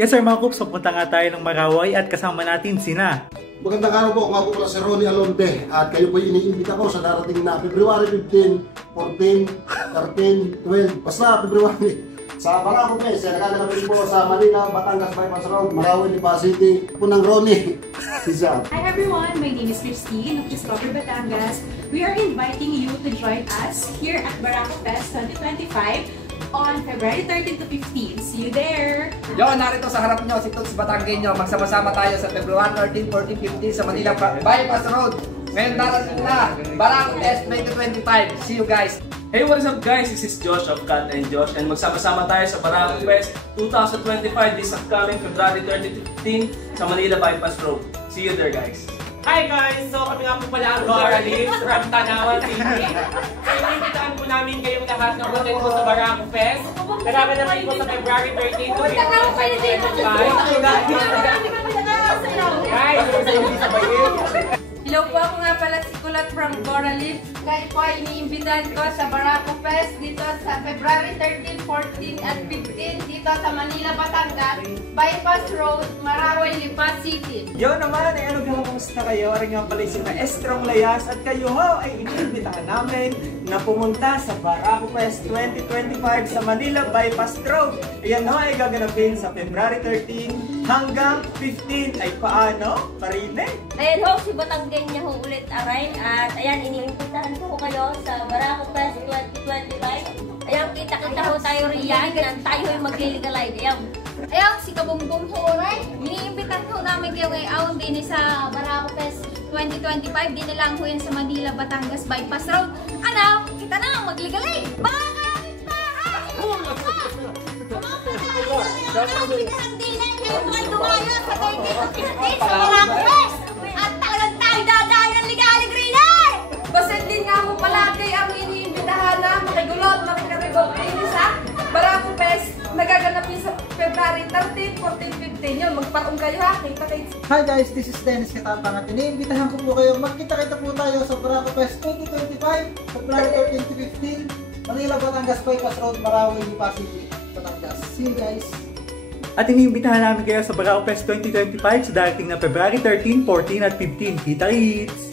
Yes sir mga Kups, pupunta nga tayo ng Maraway at kasama natin sina. Magandang araw po, nga po pala si Ronnie Alonde at kayo po iniimbita ko sa darating na February 15, 14, 13, 12, basta February. Sa Barako Fest, nagkakapin po sa Manila, Batangas Bypass Road, Maraway, Lipa City, punang Ronnie. Hi everyone, my name is Christine of Discover Batangas. We are inviting you to join us here at Barako Fest 2025 on February 13 to 15. See you there! Yo, narito sa harap nyo si Tuts Batanggenyo. Magsama-sama tayo sa February 13, 14, 15 sa Manila Bypass Road. Ngayon darating na Barako Fest 2025. See you guys! Hey, what is up guys? This is Josh of Kat and Josh and magsama-sama tayo sa Barako Fest 2025 this upcoming February 30 to 15 sa Manila Bypass Road. See you there guys! Hi guys! So kami nga po pala ang Gora Lips from Tanawan City. So inimbitahan po namin kayong lahat na pumunta po sa Barako Fest. Nagaganapin po sa February 13 to 15. Hello po, ako nga pala si Kulot from Gora Lips. Kayo po ay iniimbitahan ko sa Barako Fest dito sa February 13, 14 at 15 dito sa Manila, Batangas, Bypass Road, Maraway, Lipa City. Yo naman, ay ano gano'n, kumusta kayo? Aring nga pala si Maestrong Layas at kayo ho ay iniimbitahan namin na pumunta sa Barako Fest 2025 sa Manila Bypass Road. Ayan ho ay gaganapin sa February 13 hanggang 15 ay paano? Parinig? Ayan ho, si Batanggenyo ho ulit aray at ayan, iniimbitahan ko kayo sa Barako Fest 2025. Ayan, kita-kita ho tayo riyan at tayo ay magliligalize. Ayan, si Kabumbum ho aray. Iniimbitahan ho namin kayo ngayon din sa Barako Fest 2025. Din lang ho yan sa Manila, Batangas, Bypass Road. Ano? Kita na, magligalay! Baka! Tumayo sa 13 sa Barako Fest! At talagang tayo dadaan ng ligalig-rin eh! Basit din nga mo palagi ang iniimbitahan na makigulot, makikabigog sa Barako Fest. Nagaganapin sa February 13, 14, 15 yun. Magpaong kayo ha, kita kayo. Hi guys, this is Dennis Katapang at iniimbitahan ko po kayo. Magkita-kita po tayo sa Barako Fest 2025, February 13 to 15, Manila, Batangas, Bypass Road, Maraway, Lipa City, Batangas. See you guys! At iniimbitahan namin kayo sa Barako Fest 2025 sa darating na February 13, 14 at 15. Kita-kits!